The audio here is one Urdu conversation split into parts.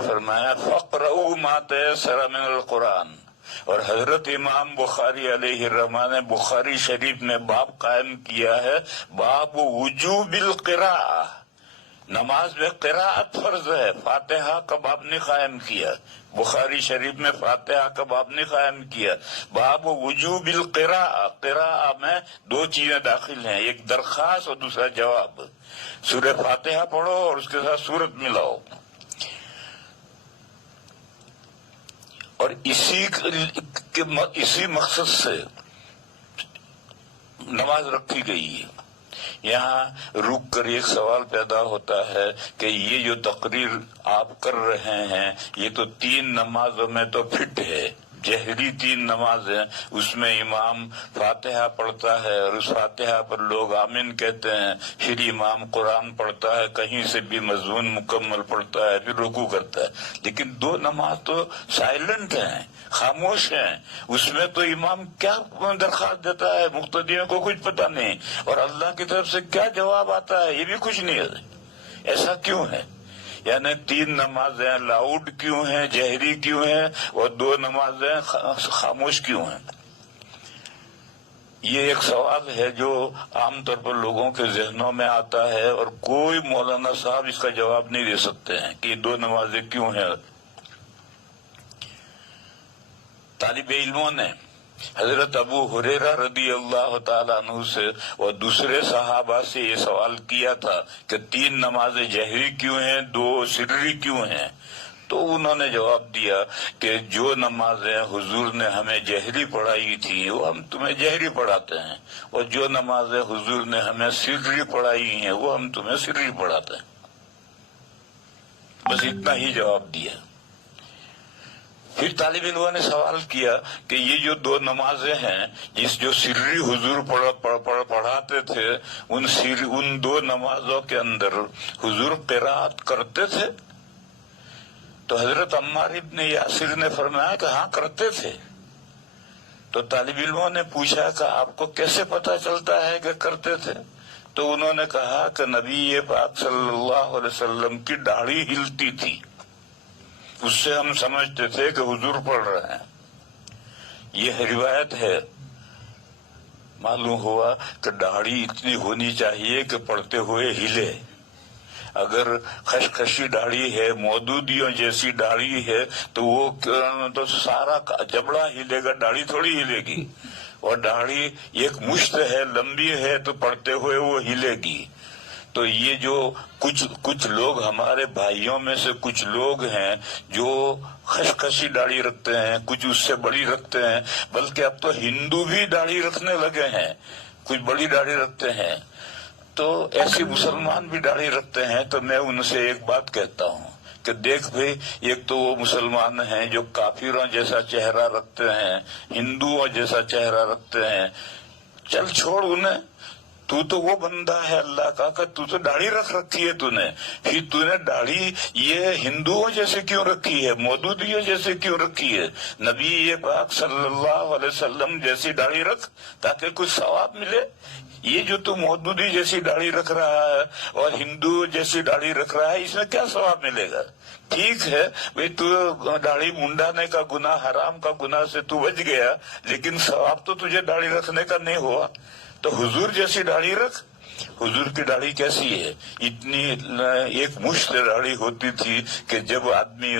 فرمایا فقرؤوا ما تيسر من القرآن. اور حضرت امام بخاری علیہ الرحمٰن نے بخاری شریف میں باب قائم کیا ہے، باب وجوب القراءہ. نماز میں قراءت فرض ہے، فاتحہ کا باب نہیں قائم کیا. بخاری شریف میں فاتحہ کا باب نہیں قائم کیا. باب وجوب القراءہ. قراءہ میں دو چیزیں داخل ہیں، ایک درخواست اور دوسرا جواب. سورہ فاتحہ پڑھو اور اس کے ساتھ سورت ملاؤ. اور اسی مقصد سے نماز رکھی گئی ہے. یہاں رک کر ایک سوال پیدا ہوتا ہے کہ یہ جو تقریر آپ کر رہے ہیں یہ تو 3 نمازوں میں تو فٹ ہے. جہری 3 نمازیں، اس میں امام فاتحہ پڑھتا ہے اور اس فاتحہ پر لوگ آمین کہتے ہیں، پھر امام قرآن پڑھتا ہے، کہیں سے بھی مضمون مکمل پڑھتا ہے، پھر رکوع کرتا ہے. لیکن 2 نماز تو سائلنٹ ہیں، خاموش ہیں. اس میں تو امام کیا درخواست دیتا ہے، مقتدیوں کو کچھ پتہ نہیں، اور اللہ کی طرف سے کیا جواب آتا ہے یہ بھی کچھ نہیں ہے. ایسا کیوں ہے؟ یعنی 3 نمازیں لاؤڈ کیوں ہیں، جہری کیوں ہیں، اور 2 نمازیں خاموش کیوں ہیں؟ یہ ایک سوال ہے جو عام طور پر لوگوں کے ذہنوں میں آتا ہے، اور کوئی مولانا صاحب اس کا جواب نہیں دے سکتے ہیں کہ 2 نمازیں کیوں ہیں. طالب علموں نے حضرت ابو ہریرہ رضی اللہ تعالیٰ عنہ سے اور دوسرے صحابہ سے یہ سوال کیا تھا کہ 3 نمازیں جہری کیوں ہیں، 2 سری کیوں ہیں؟ تو انہوں نے جواب دیا کہ جو نمازیں حضور نے ہمیں جہری پڑھائی تھی وہ ہم تمہیں جہری پڑھاتے ہیں، اور جو نمازیں حضور نے ہمیں سری پڑھائی ہیں وہ ہم تمہیں سری پڑھاتے ہیں. بس اتنا ہی جواب دیا. پھر طالب علموں نے سوال کیا کہ یہ جو 2 نمازیں ہیں جو سری حضور پڑھاتے تھے، ان 2 نمازوں کے اندر حضور قرات کرتے تھے؟ تو حضرت عمار ابن یاسر نے فرمایا کہ ہاں کرتے تھے. تو طالب علموں نے پوچھا کہ آپ کو کیسے پتا چلتا ہے کہ کرتے تھے؟ تو انہوں نے کہا کہ نبی پاک صلی اللہ علیہ وسلم کی داڑھی ہلتی تھی، اس سے ہم سمجھتے تھے کہ حضور پڑھ رہے ہیں. یہ روایت ہے. معلوم ہوا کہ داڑھی اتنی ہونی چاہیے کہ پڑھتے ہوئے ہلے. اگر خشخشی داڑھی ہے، مودودیوں جیسی داڑھی ہے، تو وہ تو سارا جبڑا ہلے گا، داڑھی تھوڑی ہلے گی. اور داڑھی ایک مشت ہے، لمبی ہے، تو پڑھتے ہوئے وہ ہلے گی. تو یہ جو کچھ لوگ ہمارے بھائیوں میں سے کچھ لوگ ہیں جو خشخشی داڑھی رکھتے ہیں، کچھ اس سے بڑی رکھتے ہیں، بلکہ اب تو ہندو بھی داڑھی رکھنے لگے ہیں، کچھ بڑی داڑھی رکھتے ہیں. تو ایسے مسلمان بھی داڑھی رکھتے ہیں. تو میں ان سے ایک بات کہتا ہوں کہ دیکھ بھئی، ایک تو وہ مسلمان ہیں جو کافروں جیسا چہرہ رکھتے ہیں، ہندوؤں جیسا چہرہ رکھتے ہیں. چل چھوڑ انہیں، تو وہ بندہ ہے اللہ کا کہ تو داڑھی رکھ رکھی ہے. پھر تو نے داڑھی یہ ہندوؤں جیسے کیوں رکھی ہے، مودودیوں جیسے کیوں رکھی ہے؟ نبی پاک صلی اللہ علیہ وسلم جیسی داڑھی رکھ تاکہ کچھ ثواب ملے. یہ جو تو مودودی جیسی داڑھی رکھ رہا ہے اور ہندو جیسی داڑھی رکھ رہا ہے، اس میں کیا ثواب ملے گا؟ ٹھیک ہے بھئی، تو داڑھی منڈانے کا گناہ، حرام کا گناہ سے تو بچ گیا، لیکن ثواب تو تجھے داڑھی رکھنے کا نہیں ہوا. تو حضور جیسی داڑھی رکھ. حضور کی داڑھی کیسی ہے؟ اتنی ایک مشت داڑھی ہوتی تھی کہ جب آدمی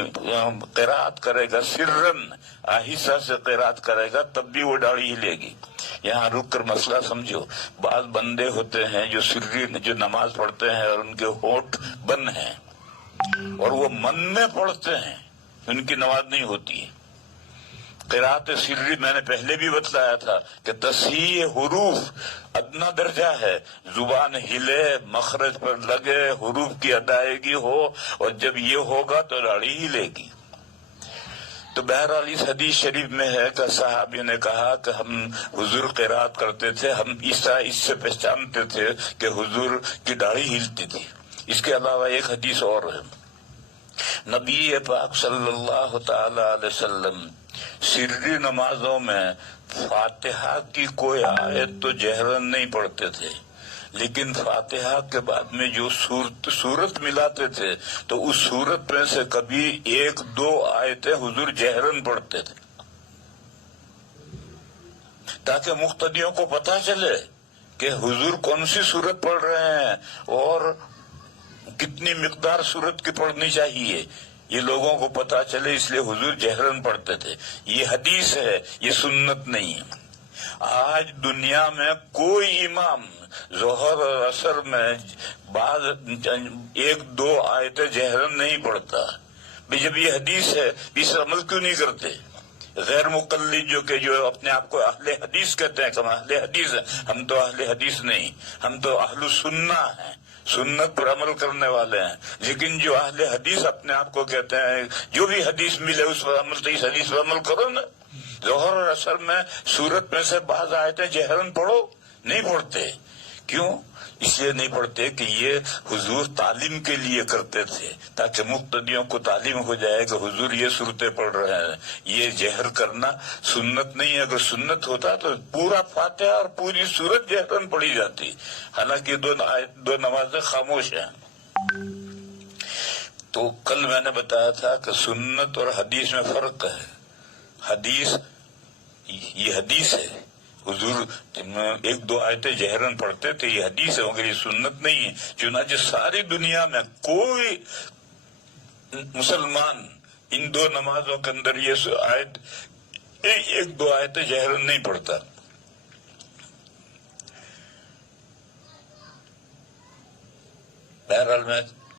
قرات کرے گا، سرن آہستہ سے قرات کرے گا، تب بھی وہ داڑھی ہلے گی. یہاں رک کر مسئلہ سمجھو. بعض بندے ہوتے ہیں جو نماز پڑھتے ہیں اور ان کے ہونٹ بند ہیں اور وہ من میں پڑھتے ہیں، ان کی نماز نہیں ہوتی. قرات سری میں نے پہلے بھی بتلایا تھا کہ تصحیح حروف ادنا درجہ ہے. زبان ہلے، مخرج پر لگے، حروف کی ادائیگی ہو، اور جب یہ ہوگا تو داڑھی ہلے گی. تو بہرحال اس حدیث شریف میں ہے کہ صحابی نے کہا کہ ہم حضور قرات کرتے تھے، ہم اس سے پہچانتے تھے کہ حضور کی داڑھی ہلتی تھی. اس کے علاوہ ایک حدیث اور ہے. نبی پاک صلی اللہ تعالی علیہ وسلم سری نمازوں میں فاتحہ کی کوئی آیت تو جہرن نہیں پڑھتے تھے، لیکن فاتحہ کے بعد میں جو سورت ملاتے تھے تو اس سورت میں سے کبھی 1-2 آیتیں حضور جہرن پڑھتے تھے تاکہ مقتدیوں کو پتہ چلے کہ حضور کون سی سورت پڑھ رہے ہیں اور کتنی مقدار سورت کی پڑھنی چاہیے، یہ لوگوں کو پتہ چلے، اس لیے حضور جہرن پڑھتے تھے۔ یہ حدیث ہے، یہ سنت نہیں ہے۔ آج دنیا میں کوئی امام ظہر اور عصر میں بعض 1-2 آیتیں جہرن نہیں پڑھتا۔ جب یہ حدیث ہے اس عمل کیوں نہیں کرتے؟ غیر مقلد جو اپنے آپ کو اہل حدیث کہتے ہیں کہ ہم اہل حدیث ہیں، ہم تو اہل حدیث نہیں، ہم تو اہل سنہ ہیں، سنت پر عمل کرنے والے ہیں۔ لیکن جو اہل حدیث اپنے آپ کو کہتے ہیں، جو بھی حدیث ملے اس پر عمل، تو اس حدیث پر عمل کرو نا۔ ظہر اور عصر میں سورت میں سے بعض آیتیں جہرن پڑھو، نہیں پڑھتے۔ کیوں؟ اس لیے نہیں پڑھتے کہ یہ حضور تعلیم کے لیے کرتے تھے تاکہ مقتدیوں کو تعلیم ہو جائے کہ حضور یہ صورتیں پڑھ رہے ہیں۔ یہ جہر کرنا سنت نہیں ہے۔ اگر سنت ہوتا تو پورا فاتحہ اور پوری سورت جہرن پڑھی جاتی، حالانکہ 2 نمازیں خاموش ہیں۔ تو کل میں نے بتایا تھا کہ سنت اور حدیث میں فرق ہے۔ حدیث یہ حدیث ہے، حضور 1-2 آیتیں جہرن پڑھتے تھے، یہ حدیث ہے، مگر یہ سنت نہیں ہے۔ چنانچہ ساری دنیا میں کوئی مسلمان ان 2 نمازوں کے اندر یہ آیت 1-2 آیتیں جہرن نہیں پڑھتا۔ بہرحال میں